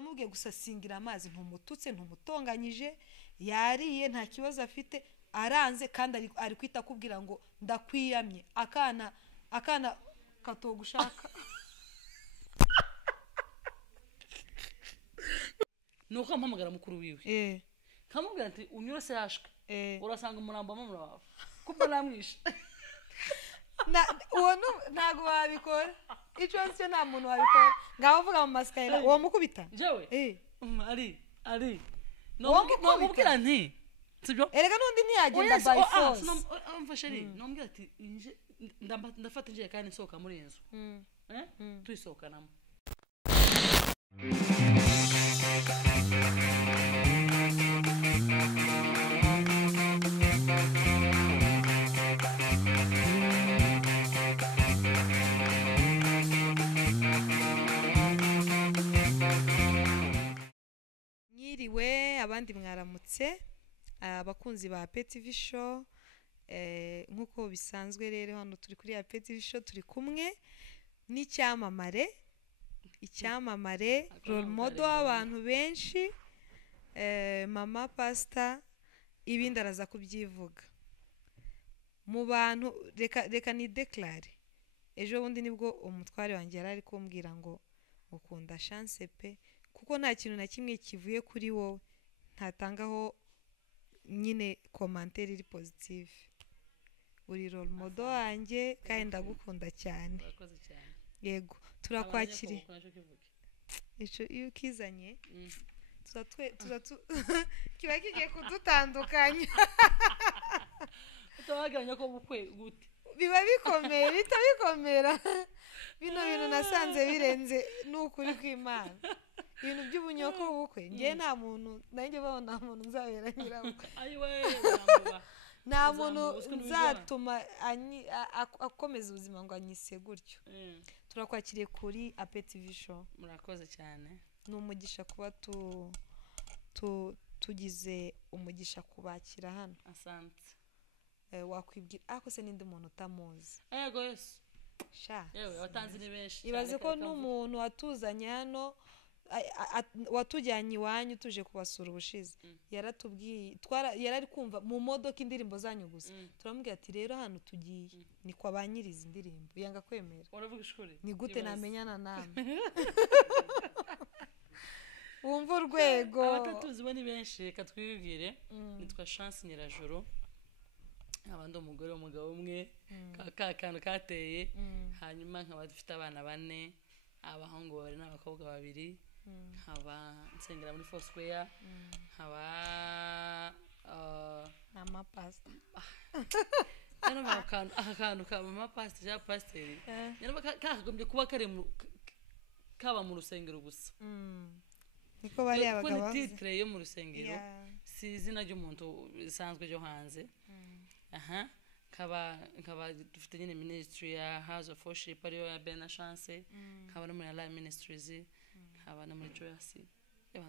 uramubwiye gusa singira amazi ntumututse ntumutonganyije yariye nta kibazo afite aranze kandi ari kwita kubwira ngo ndakwiyamye akana katogushaka nuko ampamagara mukuru wiwe kamubwira ati unyura se yashwe urasanga umurambo wawe kuko namwishe uwo ntago wabikora icyo cyo nta muntu wabikora ngaho uvuga mu masikayira uwo mukubita jewe ari nomubwira nti sibyo erega nundi ntiyagenda by force amfashe ari nomubwira ati ndafata injye kandi nsohoka muri inzu tuyisohokanamo abandi mwaramutse abakunzi ba PTV show nkuko bisanzwe rero hano turi kuri ya PTV show turi kumwe n'icyamamare role model w'abantu benshi mama pastor ibindi araza kubyivuga mu bantu reka ni declare ejo bundi nibwo umutware wanjye yarari kumbwira ngo ukunda chance pe kuko nta kintu na kimwe kivuye kuri wowe ntatangaho nyine commentaire iri positive uri role model wanjye kandi ndagukunda cyane yego turakwakiriye ico iyo ukizanye kiba kigiye kudutandukanya utawaganya ko bukwe gute biba bikomeye bitabikomera bino bintu nasanze birenze n'ukuri kw'Imana ibintu by'ubunyoko bukwe ngiye nta muntu nanjye baho nta muntu nzabera nyirabukwe nta muntu nzatuma akomeza ubuzima ngo anyise gutyo turakwakiriye kuri PTV show murakoze cyane ni umugisha kuba tugize umugisha kubakira hano asante wakwibwira ako se nindi muntu utamuzi yego yesu sha yewe watanze ni benshi ibaze ko n'umuntu watuzanye hano watujyanye iwanyu tuje kubasura ubushize yaratubwiye yarari kumva mu modoka indirimbo zanyu gusa turamubwira ati rero hano tugiye ni kwa banyiriza indirimbo yanga kwemera uravuga ishuri ni gute namenyana namwe wumva urwego abatatuzi bo ni benshi reka twibwire nitwa Chance Nyirajoro abandi umugore umugabo umwe kantu kateye hanyuma nkaba dufite abana 4 abahungu 2 n'abakobwa 2 nkaba nsengera muri Foursquare nkaba mama pastor akantu ka mama pastor ya pastor nyaraba kakagombye kuba kaba mu rusengero gusa niko bari abagabo ko titre yo mu rusengero si izina ry'umuntu isanzwe ryo hanze nkaba dufite nyine ministry ya House of Worship ariyo ya Bena Chance nkaba no muri Live Ministries nkaba no muri Joyce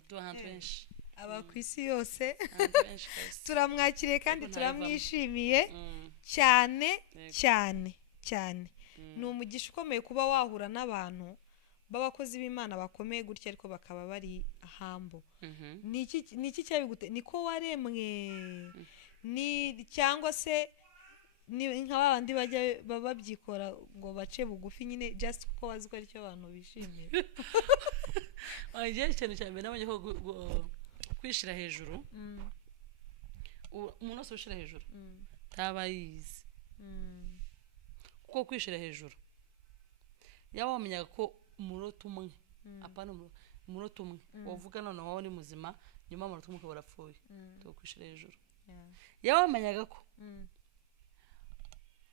tuba hantu benshi aba ku isi yose turamwakiriye kandi turamwishimiye cyane ni umugisha ukomeye kuba wahura n'abantu b'abakozi b'Imana bakomeye gutya ariko bakaba bari humble niki cyabigute niko waremwe ni cyangwa se ni nk'abandi bajya babyikora ngo bace bugufi nyine just kuko bazi ko ari cyo abantu bishimiye aje cyane cyane nabonye ko kwishira hejuru umuntu wese ushira hejuru tabayizi kuko kwishira hejuru yawe wamenyaga ko umunota umwe apana umunota umwe wavuga none wawe ni muzima nyuma umunota umwe barapfuye to kwishira hejuru yawe wamenyaga ko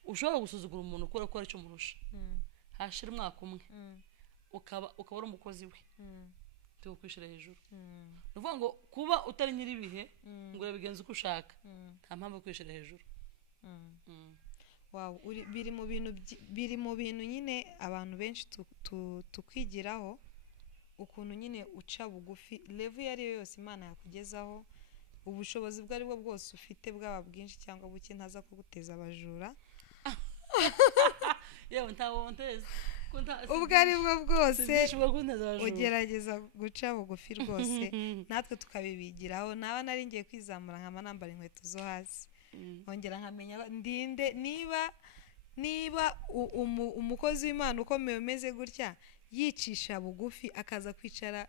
ushobora gusuzugura umuntu ukora ko ari cyo murusha hashira umwaka umwe ukaba ari umukozi we to kwishira hejuru nuvuga ngo kuba utari nyiri bihe ngo yabigenze uko ushaka nta mpamvu kwishira hejuru wow biri mu bintu nyine abantu benshi tukwigiraho ukuntu nyine uca bugufi level yari yose Imana yakugezaho ubushobozi bwari bwo bwose ufite bwaba bwinshi cyangwa buke ntaza kuguteza abajura yewe ntawo nteze ubwo ari bwo bwose ugerageza guca bugufi rwose natwe tukabibigiraho naba nari ngiye kwizamura nkama nambara inkweto zo hasi nkongera nkamenya ndinde niba umukozi w'Imana ukomeye umeze gutya yicisha bugufi akaza kwicara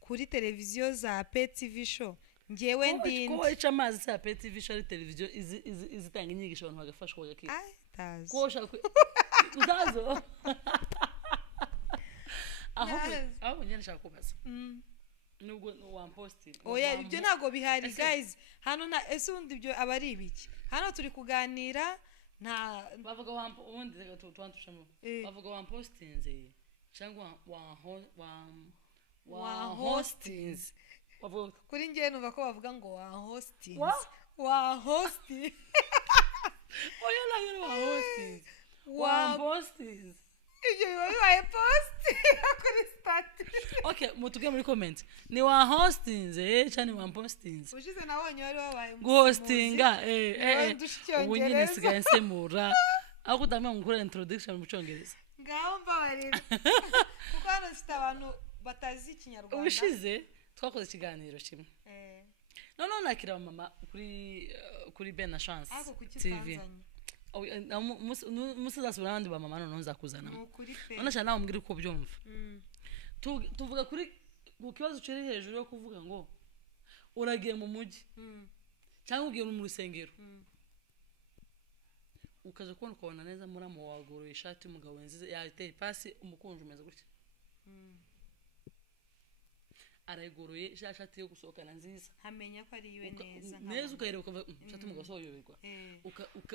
kuri televiziyo za PTV show ngewe ndinde ko wica amazi za PTV show ari televiziyo izitanga inyigisho abantu bagafashwa bagakira tazo kosha utazo aho njye nshaka kubaza nubwo wamposti oya ibyo ntago bihari guys hano na ese undi ibyo abari ibiki hano turi kuganira nta bavuga ubundi twantushamo bavuga wampostinze cyangwa wa hostings bavuga kuri njye numva ko bavuga ngo wa hostings wa hosting oya la wa hostings wa hostings ibyo bibaye post kuri status okay mutuge muri comment ni wa hostinze cyane wa postings ushize nabonye wari wabaye hostinga ubu nyine sigaye nsemura ako tamwe ngukora introduction mu cyongereza ngaho mbabarira kuko hano sita abantu batazi ikinyarwanda ubushize twakoze ikiganiro kimwe none nakira mama kuri Ben na Chance TV musazasubira abandi ba mama none nzakuzana none cyane nawe mbwira uko byumva tuvuga kuri ku kibazo ciri hejuru yo kuvuga ngo uragiye mu mujyi cyangwa ugiye mu rusengero ukaje kubona neza muramo wagoroye ishati umugabo wenzize yateye pasi umukunje umeze gutya arayigoroye ishati yo gusohokana nziza hamenya ko ari iwe neza ukayireba ukava shati umugabo so yoberwa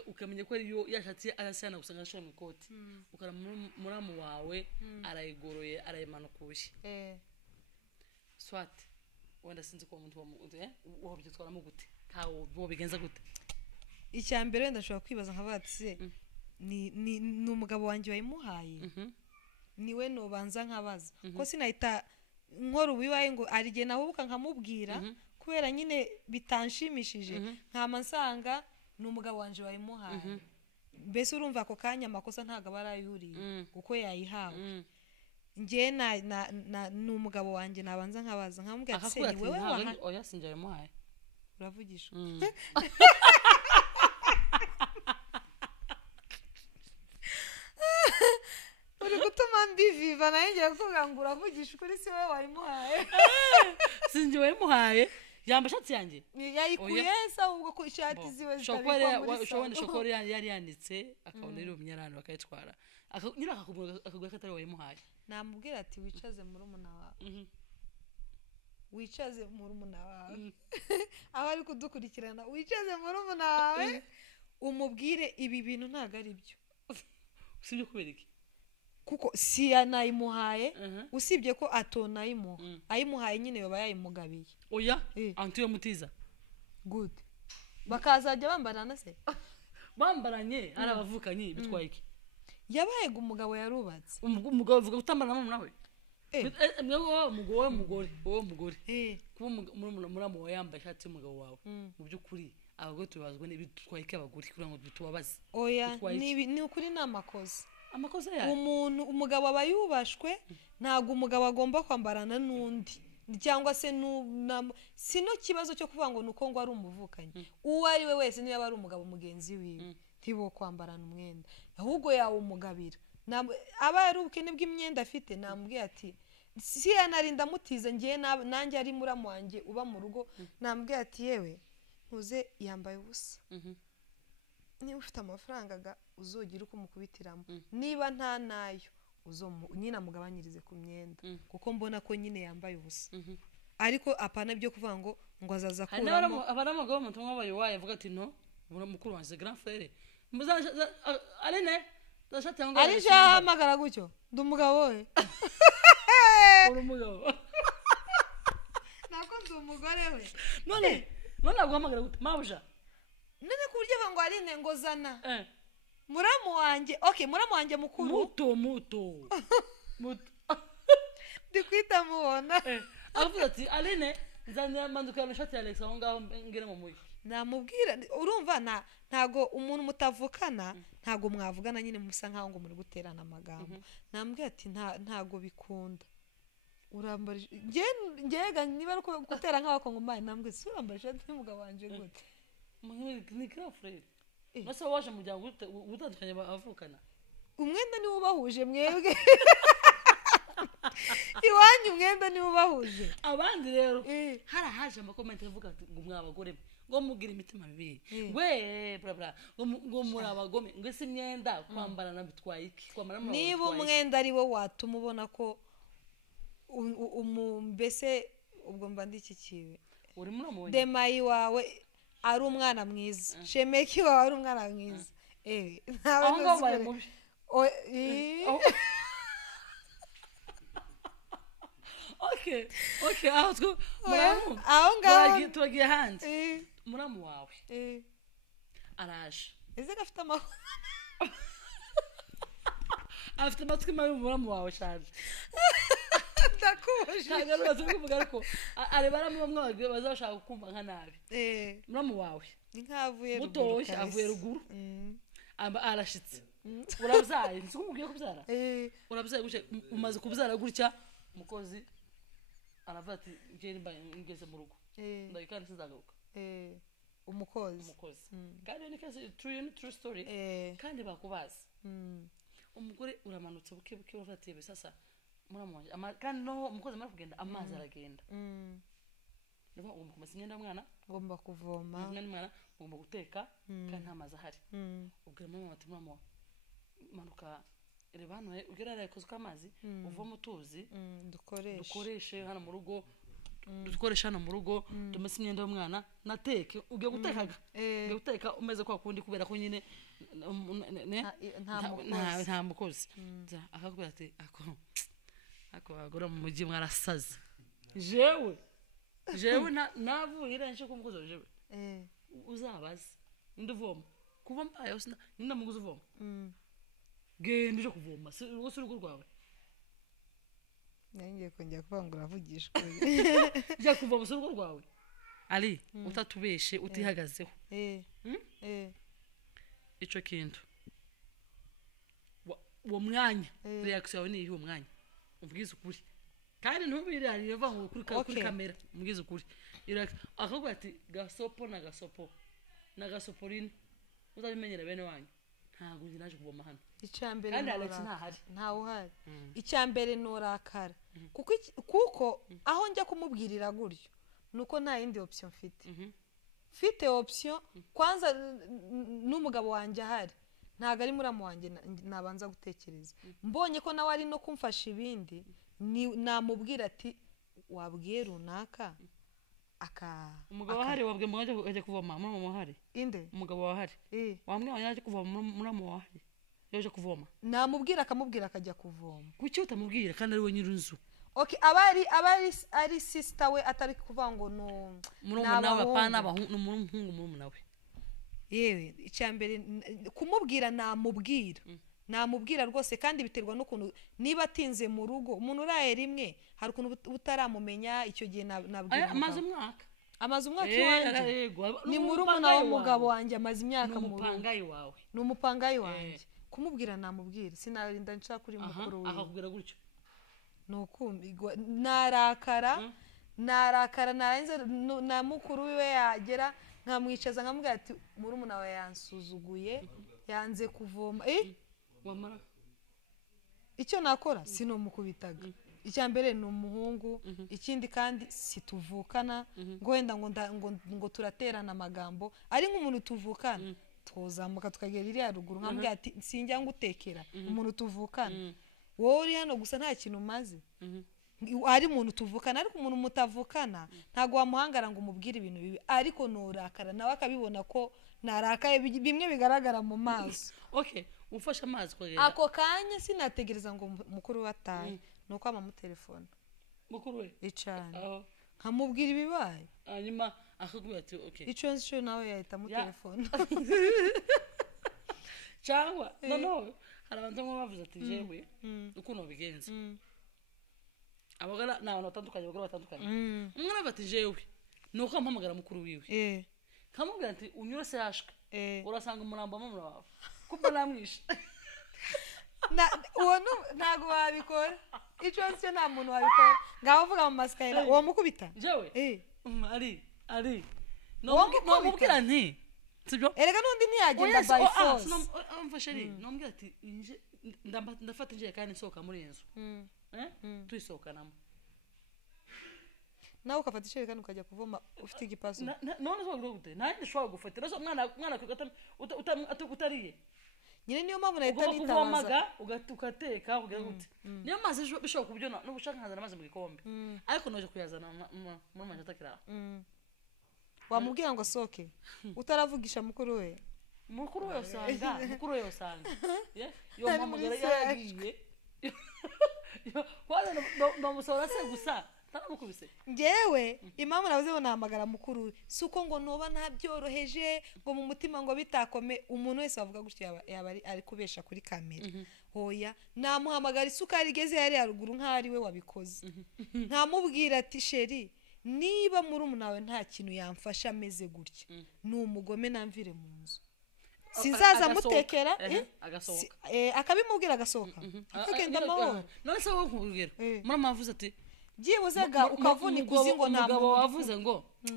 ukamenya ko ari yo yashati arasana gusanga ashora mu ikoti ukara muramo wawe arayigoroye arayimanukuye swat wenda sinzi ko umuntu wo byitwaramo gute kawo bo bigenza gute icyambere wenda ashobora kwibaza nkabatse ni umugabo wanjye wayimuhaye niwe no banza nkabaza ko sinahita nkora ubibaye ngo arige nahubuka nkamubwira kubera nyine bitanshimishije nkama nsanga ni umugabo wanje wayimuhaye mbese urumva ako kanya amakosa ntago barayuriye kuko yayihawe ngiye ni umugabo wanje nabanza nkabaza nkamubwira ati ni wewe wahaye oya sinjye yayimuhaye uravugisha uri gutuma mbiviva nayo ngiye kuvuga ngo uravugisha ukuri si wowe wayimuhaye sinjye wayimuhaye yamba shati yanjye yayikuye sa ubwo ko ishati ziwe zitabikwa shokora yari yanditse akabona rero umunyarano bakayitwara nyira akakubwira ko atari wayimuhaye namubwira ati wicaze muri umuna wawe wicaze muri umuna wawe aho ari kudukurikirana wicaze muri umuna wawe umubwire ibi bintu ntago ari byo sibyo kubereke kuko si yanayimuhaye usibye ko atonayimuha ayimuhaye nyine baba yayimugabiye oya antuye mutiza good bakazajya bambarana se bambaranye arabavukanye bitwaye iki yabaye umugabo yarubatse umugabo uvuga gutambarana nawe umugore kuba muramo wa yambaye ishati y'umugabo wawe mu by'ukuri abagore tubazwa n'ibitwaye iki abagore kugira ngo tubabaze oya ni ukuri n'amakosa amakosa yawe umugabo aba yubashwe ntago umugabo agomba kwambarana n'undi cyangwa se sino kibazo cyo kuvuga ngo nuko ngo ari umuvukanye uwo ari we wese niba ari umugabo mugenzi wiwe ntibo kwambarana umwenda ahubwo yawe umugabira aba ari ubukene bw'imyenda afite namubwiye ati si yanarinda mutize ngiye nanjye ari muramu wanjye uba mu rugo namubwiye ati yewe ntuze yambaye ubusa niba ufite amafaranga uzogira uko umukubitiramo niba nta nayo nyine amugabanyirize ku myenda kuko mbona ko nyine yambaye ubusa ariko apana byo kuvuga ngo azaza kuramo abaramagabo mutumwa bayowaye avuga ati no mukuru wanjye grand frère Aline ndashaka ngo ari jahamagara gutyo ndumugabo we uri umugabo nako ndumugore we none aguhamagara gute mabuja none kuburyo ngo Aline ngo zana muramu wanjye muramu wanjye mukuru muto ndikwita mubona avuga ati Aline zanira mandukana shati ya Alex aho ngaho ngire mu muyi namubwira urumva ntago umuntu mutavukana ntago mwavugana nyine musa nkaho ngo muri guterana amagambo namubwira ati ntago bikunda urambarije ngega niba ari gutera nk'abakongomani namubwira ati urambarije n'umugabo wanje gute ni girlfriend nase waje mu muryango utandukanye bavukana umwenda niwe ubahuje mwebwe iwanyu umwenda niwe ubahuje abandi rero harahaje amakomenti avuga ati ngo mwabagore ngo mugira imitima mibi we bla bla ngo muri abagome ngo ese imyenda kwambara na bitwaye iki kwambara na niba umwenda ari wo watuma ubona ko mbese ubwo mba ndikikiwe uri muri amwe demayi wawe ari umwana mwiza shemeki wawe ari umwana mwiza ntawe nuzigere Okay, aho ngaho tugiye hanze muramu wawe araje ese gafite amahoro afite amatwi mabi muramu wawe shaje ndakuje ntabwo rwose kuvuga ariko arebara mu bamwe bazashaka kumva nka nabi muramu wawe inkavuye mutoshye avuye ruguru arashitse urabyaye nzi ko mugiye kubyara urabyaye gutya umaze kubyara gutya umukozi aravuga ati ngende ngeze mu rugo ndayikana sizagaruka umukozi kandi ni kazi true story kandi bakubaza umugore uramanutse buke buke uravuga ati sasa muramwanje kandi no umukozi mara kugenda amazi aragenda ndumva ugomba kumesa imyenda mwana ugomba kuvoma mwana ugomba guteka kandi nta mazi ahari ubwira mama ati mama manuka reba hano ugera arakoze amazi uvoma utuzi dukoreshe hano mu rugo dukoresha hano mu rugo tumese imyenda y'umwana nateke ugiye guteka umeze kwa kundi kubera ko nyine nta mukozi akakubwira ati ako bagora mu mujyi mwarasaze jewe navuye irenje ko mukozi jewe uzabaze nduvoma kuva mbaye ninda muguzi uvoma genda uje kuvoma wose urugo rwawe nangiye kongera kuvanga uravugisha je kuvoma urugo rwawe ali utatubeshe utihagazeho ico kintu wo mwanya reaction yawe ni uwo mwanya umubwiza ukuri kandi ntubirarire vango kuri kamera umubwiza ukuri akagwa ati gasopo na gasoporine uzabimenyera bene wanyu ntago nzi naje kuvoma hano icambere kandi Alex ntahari ntawe uhari icambere norakara kuko aho njya kumubwirira guryo nuko nta yindi option mfite option kwanza n'umugabo wanje ahari ntago ari muramu wanje nabanza gutekereza mbonye ko nawe ari no kumfasha ibindi namubwira ati wabwiye runaka umugabo ahari wabwiye mwaje ajya kuvoma mama wahari inde umugabo wahari wamwe yaje kuvoma muramu wahari yaje kuvoma namubwira akamubwira akajya kuvoma kuki utamubwira kandi ari we nyirunzu okay ari sister we atari kuvuga ngo no murumuna we pana n'umuhungu murumuna we yewe icambere kumubwira namubwira rwose kandi biterwa n'ukuntu niba atinze mu rugo umuntu uraye rimwe hari ukuntu utaramumenya icyo gihe nabwira amaze umwaka iwanje ni murumuna w'umugabo wanje amaze imyaka mu rugo ni umupangayi wanje kumubwira namubwira sinarinda nshaka kuri mukuru we akakubwira gutyo nukumbigwa narakara narenze na mukuru wiwe yagera nkamwicaza nkamubwira ati murumuna we yansuzuguye yanze kuvoma wamara icyo nakora sinomukubitaga icyambere ni umuhungu ikindi kandi situvukana ngo wenda ngo turaterana amagambo ari nk'umuntu tuvukana twozamuka tukagera iriya ruguru nkambwira ati sinjya ngutekera umuntu tuvukana wowe uri hano gusa nta kintu umaze ari umuntu tuvukana ariko umuntu mutavukana ntago wamuhangara ngo umubwire ibintu bibi ariko norakara nawe akabibona ko narakaye bimwe bigaragara mu maso ufashe amazi kugenda ako kanya sinategereza ngo mukuru wataye nuko amamutelefone mukuru we icana nkamubwira ibibaye hanyuma akakubwira ati ico nzi nawe yahita mu telefone cyangwa no hari abantu ngo bavuze ati jewe uko nobigenza abagara n'abantu batandukanye abagara batandukanye umwana bati jewe nuko ampamagara mukuru wiwe kamubwira ati unyure se yashwe urasanga umurambo mu wawe kuko namwishe uwo ntago wabikora icyo cyo nta muntu wabikora ngaho uvuga mu masikayira uwo mukubita jewe ari nomubwira nti sibyo erega nundi ntiyagenda by force mfashe ari nomubwira ati ndafata injye kandi nsohoka muri inzu tuyisohokanamo nawe ukafata ijerekani ukajya kuvoma ufite igipasu none zo gute nari ndishobora gufatira so mwana utariye nyine niyo mpamvu nahita nitabaza ugateka kugira gute niyo mazi bishobora kubyo n'ubushaka nkazana amazi mu gikombe ariko noje kuyazana muri manje atakira wamubwira ngo soke utaravugisha mukuru we usanga yo mpamagara yagiye kwaza no musora se gusa taramukubise ngewe impamvu navuze ngo nahamagara mukuru we suko ngo noba ntabyoroheje ngo mu mutima ngo bitakome umuntu wese wavuga gutyo yaba ari kubesha kuri kamera hoya namuhamagara isukari igeze yari haruguru nk'ari we wabikoze nkamubwira ati sheri niba muri umunawe nta kintu yamfasha ameze gutya ni umugome namvire mu nzu sizaza mutekera akabimubwira agasohoka akagenda amahoro none se wowe nkubwira murama wavuze ati byibuzega ukavunika uzi ngo nta mugabo wavuze ngo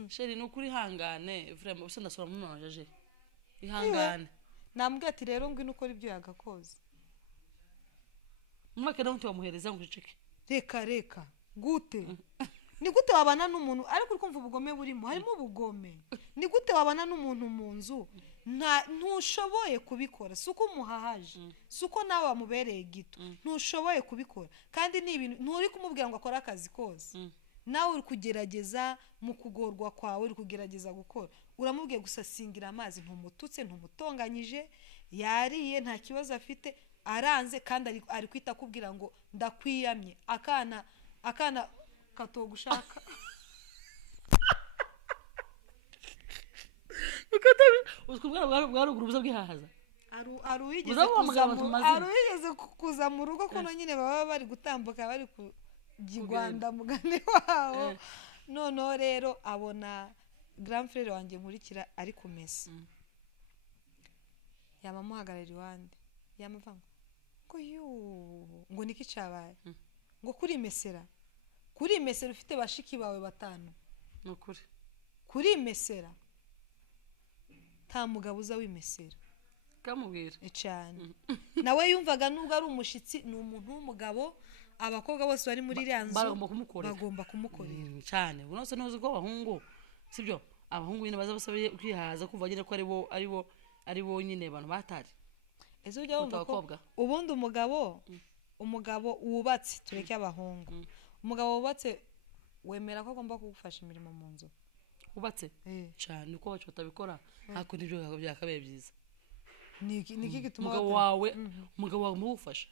sheri nukuri hangane vraiment ubusa ndasura mu manje ihangane namubwira ati rero ngwino ukora ibyo yagakoze mwake no muhereza ngo uceke reka gute ni gute wabana n'umuntu ariko uri kumva ubugome burimo harimo ubugome ni gute wabana n'umuntu mu nzu ntushoboye kubikora suko umuhahaje suko nawe wamubereye gito ntushoboye kubikora kandi ni ibintu nturi kumubwira ngo akore akazi kose nawe uri kugerageza mu kugorwa kwawe uri kugerageza gukora uramubwiye gusasingira amazi ntumututse ntumutonganyije yariye nta kibazo afite aranze kandi ari kwita kubwira ngo ndakwiyamye akana katogushaka ukubwira bwaruguru buza bwihahaza aruyigeze kuza mu rugo kuno nyine baba bari gutambuka bari kugigwanda mugane wabo noneho rero abona grand frère wanjye nkurikira ari kumesa yamamuhagarara iwande yamuvanga ngo niki cabaye ngo kuri mesera ufite bashiki bawe batanu nukuri kuri mesera nta mugabo uza wimesera kamubwira cyane nawe yumvaga nubwo ari umushitsi ni umuntu w'umugabo abakobwa bose bari muri iriya nzu bagomba kumukorera cyane unose ntuzi ko abahungu sibyo abahungu nyine baza basabiye kwihaza kuva nyine ko ari bo nyine abantu batari ese ujya wumva ko ubundi umugabo wubatse tureke abahungu umugabo wubatse wemera ko agomba kugufasha imirimo mu nzu ubatse cyane uko bacu batabikora hako nibyo byakabaye byiza niki gituma umugabo wawe mugufasha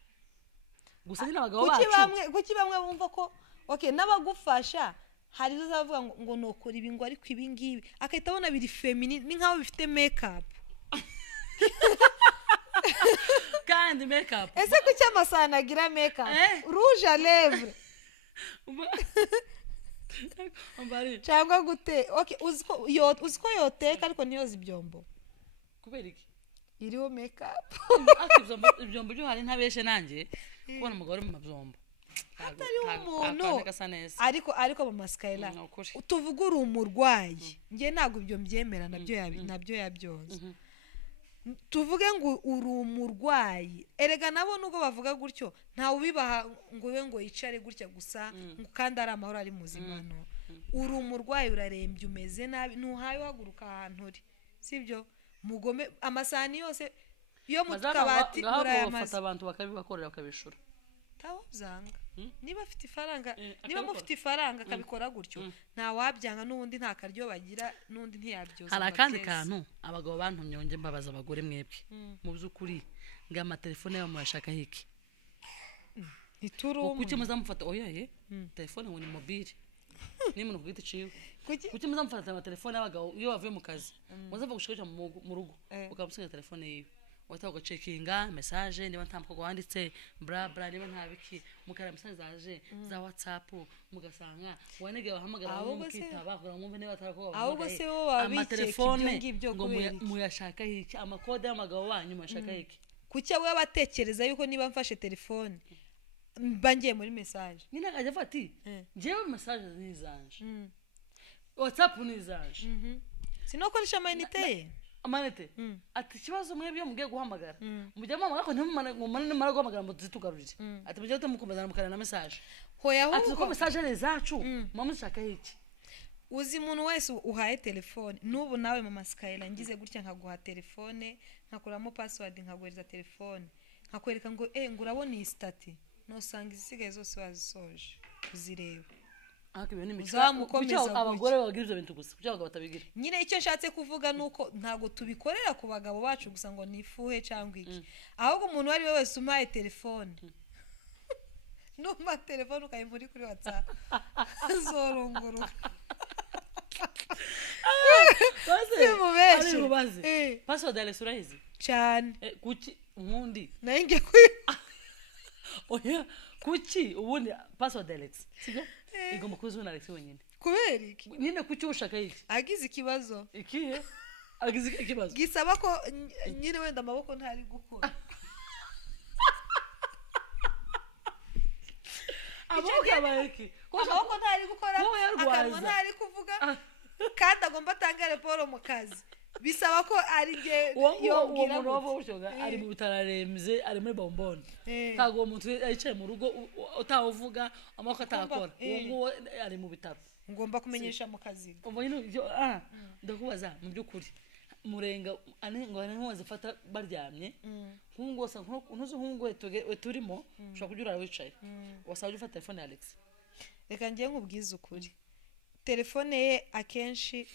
gusa nyine abagabo bacu kuki bamwe bumva ko okay n'abagufasha hari zo zavuga ngo nokora ibi ngo ariko ibi ngibi akahita abona biri feminine ni nkaho bifite makeup kandi makeup ese kuki amasana agira makeup rouge à lèvres cyangwa gute okay uziko yoteka ariko niyo zibyombo kubera iki iriho makeup ibyombo byo hari ntabeshe nanjye kubona umugore mu mabyombo atari umuntu ariko mu maskayla utuvugura umurwayi ngiye ntago ibyo mbyemera nabyo yabyoza tuvuge ngo uri umurwayi erega nabo nubwo bavuga gutyo ntawe ubibaha ngo ube ngo yicare gutya gusa ngo kandi ari amahoro ari muzima no uri umurwayi urarembye umeze nabi ntuhaye uhaguruka ahantu uri sibyo mugome amasani yose yo mu kabati urayamaze abantu bakabibakorera bakabishura tawo zanga niba afite ifaranga niba mufite ifaranga kabikora gutyo nta wabyanga n'ubundi nta karyo bagira n'undi ntiyabyoza hari akandi kantu abagabo bantumye nge mbabaza abagore mwebwe mu by'ukuri ngo amatelefone yabo murashaka hiki iturumu kuki muzamufata oya telefone ngo ni mobile n'umuntu kugita ciwe kuki muzamufata amatelefone y'abagabo iyo bavuye mu kazi muzava gushikira mu rugo ukamusiga telefone yiwe watago checkinga message niba nta mukobwa wanditse bra bra niba nta biki mukara message zaje za WhatsApp mugasanga wanege bahamagara mukitaba kora mwumve niba tarakobwa ahubwo se wo babikeke ibyo ngo muyashaka iki amakode y'amagabo wanyu mashaka iki kucya we batekereza yuko niba mfashe telefone bangiye muri message nyine akajya afati njewe message nizanje WhatsApp nizanje sinokoresha amayinite amanete ati kibazo mwebyo mugiye guhamagara mujya mama ko ntimumane mara guhamagara mu zitugarurire ati mujye tumukomeza mukana na message hoya ati ko message ari zacu mama ushaka iki uzi umuntu wese uhaye telefone n'ubu nawe mama Skyla ngize gutya nkaguha telefone nkakuramo password nkaguhereza telefone nkakwereka ngo ngurabona iyi stati no sanga izisigaye zose wazisoje uzireba akibe n'imico abagore bagira ibyo bintu gusa kugira ngo batabigira nyine icyo nshatse kuvuga nuko ntago tubikorera ku bagabo bacu gusa ngo nifuhe cyangwa iki ahubwo umuntu wari wese umpaye telefone numa telefone ukayimuri kuri WhatsApp zorongoro baze password ya surahizi cyane kuki ubundi nange oya kuki ubundi password Alex sibyo igomba kuzuna Alex wenyine kubera iki ninde kuki ushaka iki agize ikibazo ikihe agize ikibazo gisaba ko nyine wenda amaboko ntari gukora amaboko ntari gukora akanwa ntari kuvuga kandi agomba atanga raporo mu kazi bisaba ko ari nge yongera ngo ari mu bitararemze ari muri bombone ntago umuntu yicaye mu rugo utavuga amako atakora uwo ari mu bitaro ngomba kumenyesha mu kazi ndakubaza mu byukuri murenga ngo ntuze fata baryamye nkungose ntuze nkungwe turimo ushaka kujura wicaye wasabye ufata telefone Alex reka ngiye nkubwiza ukuri telefone ye akenshi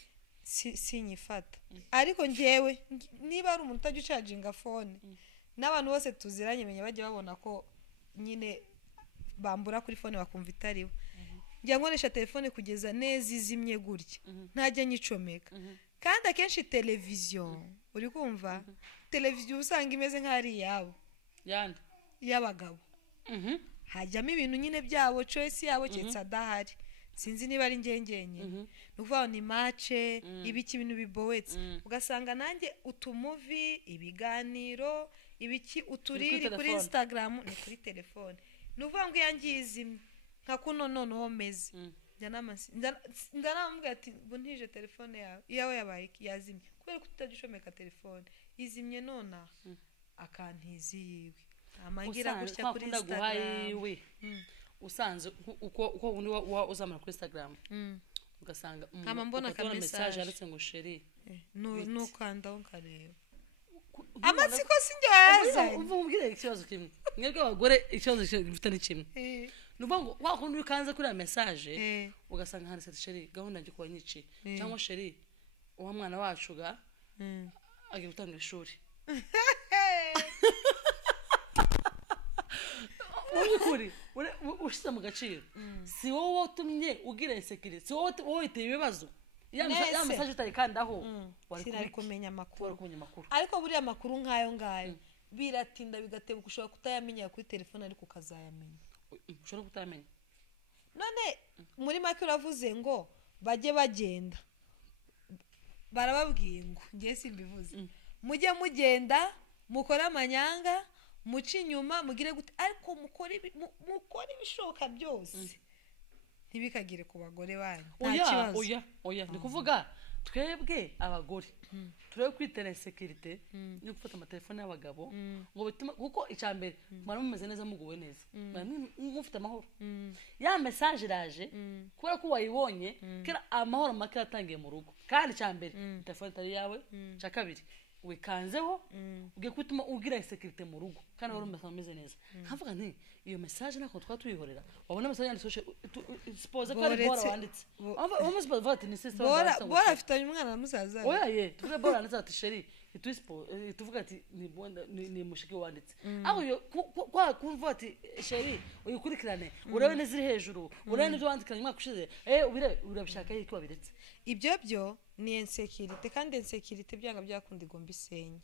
sinyifata ariko ngewe niba ari umuntu utajya ucaginga phone n'abantu bose tuziranye menye bajye babona ko nyine bambura kuri phone bakumva itariwe njya nkoresha telefone kugeza neza izimye gutya ntajya nyicomeka kandi akenshi televiziyo uri kumva televiziyo usanga imeze nk'ari yabo yandi y'abagabo hajyamo ibintu nyine byabo choice yabo cyetse adahari sinzi niba ari ngengenye nuvuga ni match ibiki ibintu bibowetse ugasanga nanjye utumovie ibiganiro ibiki uturiri kuri Instagram ni kuri telefone nuvuga ngo yangize nka kuno none homeze ndanamubwira ati buntije telefone yawe yabaye yazimye kubera ko tutajishomeka telefone izimye nona akantizi yiwe amangira gutya kuri Instagram usanze uko undi uzamara kuri Instagram ugasanga kama mbona ka message aretse ngo sheri no kanda nkareba amatsiko sinjyaza umvubwire ikibazo kimwe mwebwe abagore ikibazo gifite ni kimwe nubango wakundi ukanze kuri message ugasanga handitse sheri gahunda nje kuba nyici cyangwa sheri uwa mwana wacu ga agiye gutanga ishuri Ukuri ushize mu gaciro si wowe watumye ugira insecurity si wowe iteye ibibazo ya message utari kandaho wari kumenya amakuru ariko buri amakuru nkayo ngayo biratinda bigatebuka ushobora kutayamenya kuri telefone ariko ukazayamenya ushobora kutayamenya none muri make uravuze ngo bajye bagenda barababwiye ngo ngiye simbivuze mujye mugenda mukora amanyanga muci inyuma mugire gute ariko mukora ibishoka byose ntibikagire ku bagore banyu nta kibazo oya ndi kuvuga twebwe abagore turebe kwitera security yo gufata amatelefone y'abagabo ngo bituma kuko icyambere mwari mumeze neza muguwe neza mufite amahoro ya message iraje kubera ko wayibonye kera amahoro make yatangiye mu rugo kandi icyambere telefone tari yawe cya kabiri wikanzeho ugiye kwituma ugira security mu rugo kandi wari umeze neza nkavuga nti iyo message nako twatuyihorera wabona message yanditse suppose ko ari bora wanditse almost vote ni sister bora afitanye umwana na musaza oya tuvuga bora yanditse ati sheri tuvuga ati ni mushiki wanditse aho yo kwa kumva ati sheri uyikurikirane urabe neziri hejuru urabe n'ibyo wandikanye mwaka ushize ubire urabishaka yiki wabiretse ibyo byo ni insecurity kandi insecurity byanga byakunda igomba isenye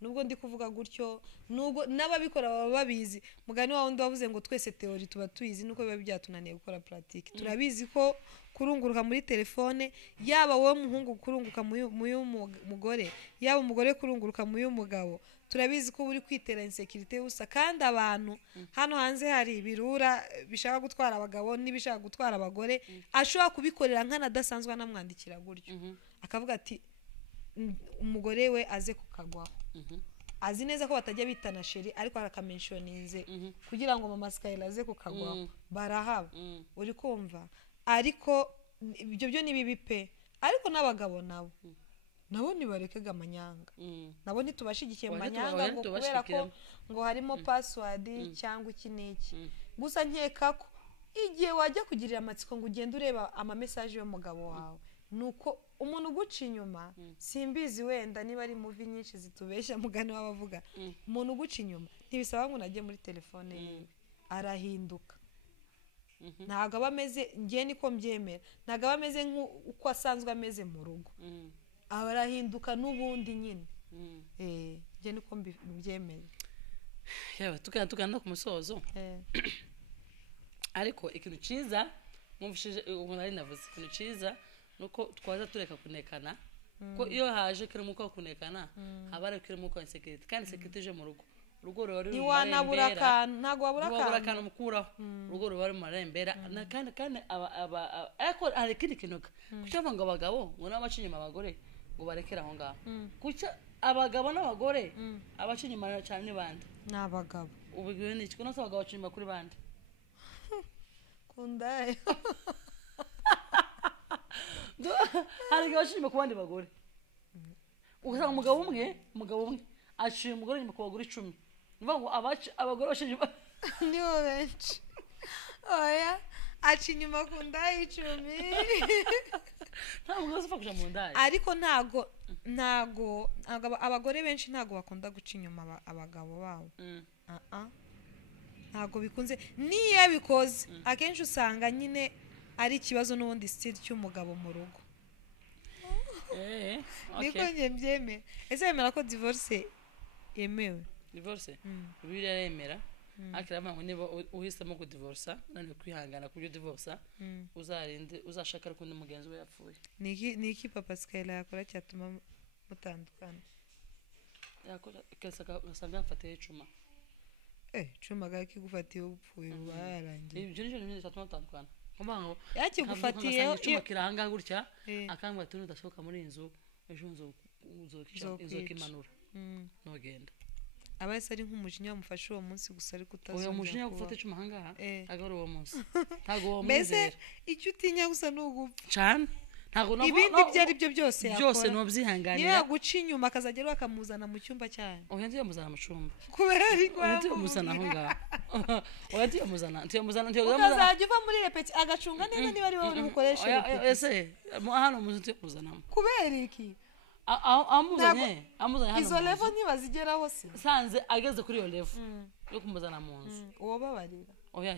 nubwo ndi kuvuga gutyo nubwo n'ababikora baba babizi mugani wa wundi wavuze ngo twese theory tuba tuyizi nuko biba byatunaniye gukora pratique turabizi ko kurunguruka muri telefone yaba wowe muhungu kurunguka mu y'umugore yaba umugore kurunguruka mu y'umugabo turabizi ko buri kwitera insecurity usa kandi abantu hano hanze hari ibirura bishaka gutwara abagabo n'ibishaka gutwara abagore ashobora kubikorera nkana dasanzwe anamwandikira gutyo akavuga ati umugore we aze kukagwaho azi neza ko batajya bitana sheri ariko arakamenshonize kugira ngo mama Skyla aze kukagwaho barahaba uri kumva ariko ibyo byo nibibi pe ariko n'abagabo nabo nibarekega amanyanga nabo ntitubashigikiye mu manyanga ngo kubera ko ngo harimo password cyangwa iki n'iki gusa nkeka ko igihe wajya kugirira amatsiko ngo ugende ureba ama message y'umugabo wawe nuko umuntu uguca inyuma simbizi wenda niba ari muvi nyinshi zitubeshya mugani w'abavuga umuntu uguca inyuma ntibisaba ngo unajye muri telefone yiwe arahinduka ntago abameze ngiye niko mbyemera ntago abameze nk'uko asanzwe ameze mu rugo abarahinduka n'ubundi nyine ngiye niko mbyemeye yewe tugana ku musozo ariko ikintu cyiza mwumvishije ubu nari navuze ikintu cyiza nuko twaza tureka kunekana ko iyo haje kirimo uko kunekana haba ari kirimo uko insecurity kandi insecurity je mu rugo rero ni wanabura kan ntago wabura kan mukuraho urugo rero mu marembera kandi ariko ari kindi kinuka kucyava ngo abagabo ngo n'abacinyuma abagore ngo barekera aho ngaho kucya abagabo n'abagore abacinyuma cyane bande n'abagabo ubigire ni kino abagabo bacinyuma kuri bande kundaye hari abacinyuma ku bandi bagore usanga umugabo umwe aciye umugore nyuma ku bagore 10 nivuga ngo abagore bacinyuma nibo benshi oya aci inyuma ku ndayi 10 ntabwo uza kuja mu ndayi ariko ntago abagore benshi ntago bakunda guca inyuma abagabo babo ntago bikunze niye bikoze akenshi usanga nyine ari ikibazo n'ubundi still cy'umugabo mu rugo niko njye mbyemera ese yemera ko divorce yemewe divorce bibiri yaremera akira amangu niba uhisemo ku divorce none kwihangana kubyo divorce uzarinde uzashaka ariko ndi mugenzi we yapfuye niki papa Skyla yakora cyatuma mutandukana yakora kasanga afatiye icuma cuma gaki gufatiye upfuye barangiye ibyo nijo nimwe cyatuma mutandukana Kumango yakigufatiye icuma kiranga gutya akangwa tuni udashoka muri inzu ejo nzokimanura nogenda abase ari nk'umujinya wamufashe uwo munsi gusa ariko utazongera uwo mujinya gufata icuma hangaha agaro uwo munsi ntago uwo mbese icyo utinya gusa n'ugupfa cyane ntago no ibindi byari byo byose yakora byose no byihanganira niyo yaguca inyuma akazagera bakamuzana mu cyumba cyane oya ndiye muzana mu cyumba kubera ariko ndiye muzana aho ngaha oya ndiye muzana ukazajya uva muri repeti agacunga neza niba ari wowe ukoresha repeti ese hano muzi ndiye muzanamo kubera iki amuzanye hano izo level ntibazigeraho se sanze ageze kuri iyo level yo kumuzana mu nzu uwo babarira oya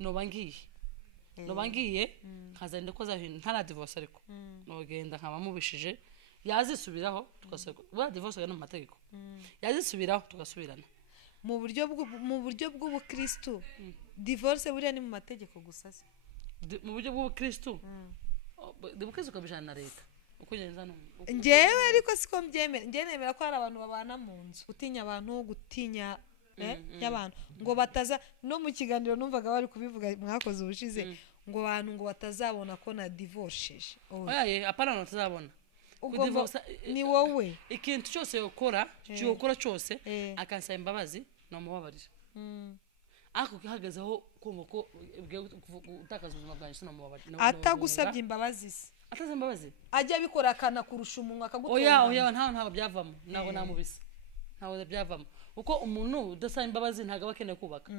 nobangiye nkazenda ko zahinda ntara divorce ariko nogenda nkaba mubishije yazisubiraho tukaseka bwa divorce no mu mategeko yazisubiraho tugasubirana mu buryo bw'ubukristo divorce buriya ni mu mategeko gusa se mu buryo bw'ubukristo ubukristo kabijana na leta njyewe ariko siko mbyemera njye nemera ko hari abantu babana mu nzu gutinya abantu gutinya y'abantu ngo bataza no mu kiganiro numvaga bari kubivuga mwakoze ubushize ngo abantu ngo batazabona ko na divorceje oya apana batazabona ni wowe ikintu cyose ukora cyose akansaba imbabazi no mubabarira ako kihagazeho kumva ko utakaza ubuzima bwanjye no mubabarira atagusabye imbabazi se ataza imbabazi ajya bikora kana kurusha umunwa akagutora oya ntago byavamo ntago namubisa ntago byavamo uko umuntu udasaba imbabazi ntago abakeneye kubaka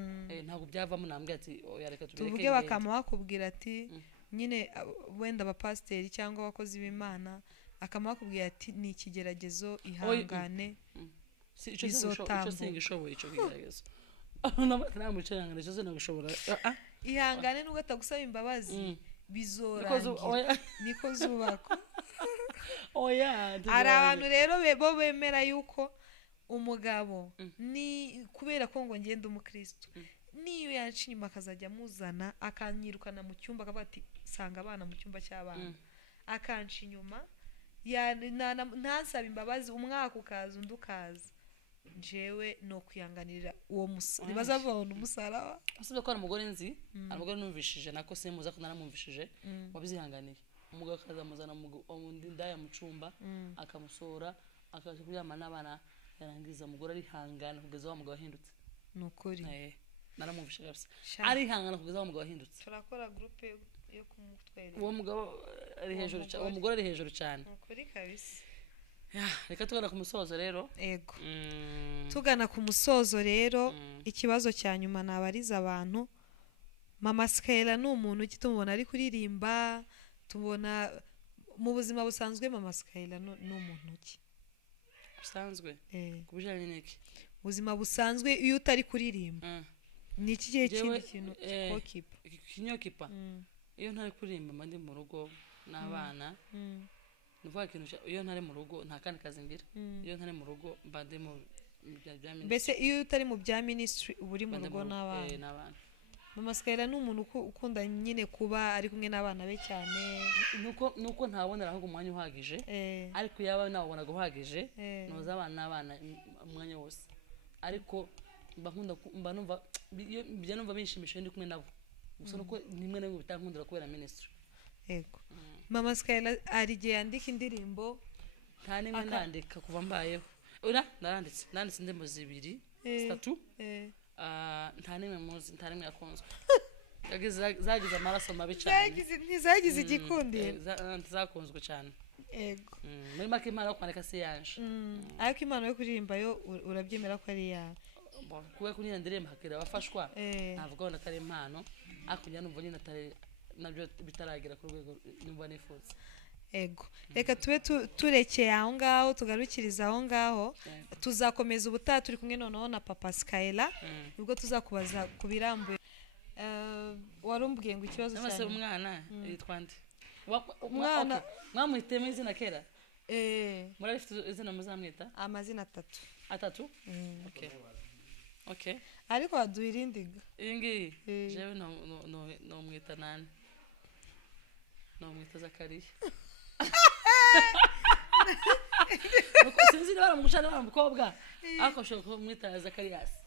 ntago byavamo nambwe ati oya reka tubireke tuvuge bakama bakubwira ati nyine wenda abapasteri cyangwa abakozi b'Imana akama bakubwira ati ni ikigeragezo ihangane icyo singishoboye icyo kigeragezo namucanga cyo sinagishobora ihangane nubwo atagusaba imbabazi bizora niko zubako oya hari abantu rero bo bemera yuko umugabo ni kubera ko ngo ngende umukristo niyo yaca inyuma akazajya amuzana akanyirukana mu cyumba akavuga ati sanga abana mu cyumba cy'abana akanca inyuma ntasaba imbabazi umwaka ukaza undi ukaza jewe no kwihanganira uwo musara bazavana umusara usibye ko ari umugore nzi umugore numvishije nako simuza ko naramumvishije wabizihanganiye umugabo akazamuzana undi ndaya mu cyumba akamusora akaje kuryama n'abana yarangiza umugore arihangana kugeza wa mugabo ahindutse nukuri naramumvishe kabisa arihangana kugeza wa mugabo ahindutse turakora groupe yo kumutwerera uwo mugabo ari hejuru cyane uwo mugore ari hejuru cyane nukuri kabisa reka tugana ku musozo rero ego tugana ku musozo rero ikibazo cya nyuma nabariza abantu mama Skyla ni umuntu ki tumubona ari kuririmba tubona mu buzima busanzwe mama Skyla ni umuntu ki busanzwe kubijanye n'iki buzima busanzwe iyo utari kuririmba ni iki gihe kindi kintu kinyokipa iyo ntari kuririmba mba ndi mu rugo n'abana nuvuga ikintu iyo ntari mu rugo nta kandi kazi ngira iyo ntari mu rugo mba ndi mu bya ministry mbese iyo utari mu bya ministry uba uri mu rugo n'abana mama Skyla ni umuntu ukunda nyine kuba ari kumwe n'abana be cyane nuko ntabonera aho umwanya uhagije ariko yaba nabonaga uhagije noza abana n'abana umwanya wose ariko mba numva bijya numva bishimishije ndi kumwe nabo gusa nuko nimwe n'imwe bitankundira kubera ministry yego mama Skyla ari gihe yandika indirimbo nta nimwe ndandika kuva mbayeho naranditse indirimbo 2 3 nta nimwe muzi nta nimwe yakunzwe zagize amaraso mabi cyane ntizagize igikundiro zakunzwe cyane yego muri make impano yo kwandika si yanje ariko impano yo kuririmba yo urabyemera ko ari yawe kuba kuri iyo ndirimbo hakira abafashwa navuga ngo atari impano ariko njya numva nyine atari nabyo bitaragera ku rwego numva nifuza ego reka tube turekeye aho ngaho tugarukiriza aho ngaho tuzakomeza ubutaha turi kumwe noneho na papa Skyla ubwo tuzakubaza ku birambuye warumbwiye ngo ikibazo cyane umwana yitwa nde umwana mwamuhitemo izina kera murafite izina muzamwita amazina 3 okay ariko waduha irindiga iyi ngiyi jewe nomwita nani nomwita Zakariya nuko sinzi niba baramugucana baramukobwa ariko ushobora kumwita Zakariyasi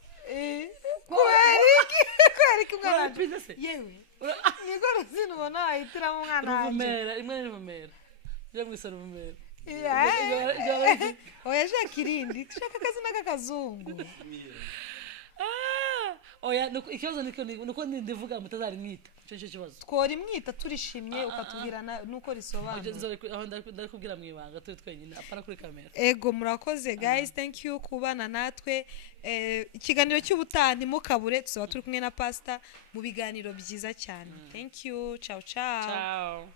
kwereka umwana yewe niko ruzina ubona wahitiramo umwana wanjye imwe ni Ruvumera yo mwisa Ruvumera oya shaka irindi shaka akazina k'akazungu oya ikibazo nuko ndivuga mutazarimwita cyo kibazo twora imwita turishimye ukatubwirana nuko risobanura aho ndakubwira mu ibanga turi twenyine apana kuri kamera ego murakoze guys thank you kubana natwe ikiganiro cy'ubutaha ntimukabure tuzaba turi kumwe na pastor mu biganiro byiza cyane thank you ciao ciao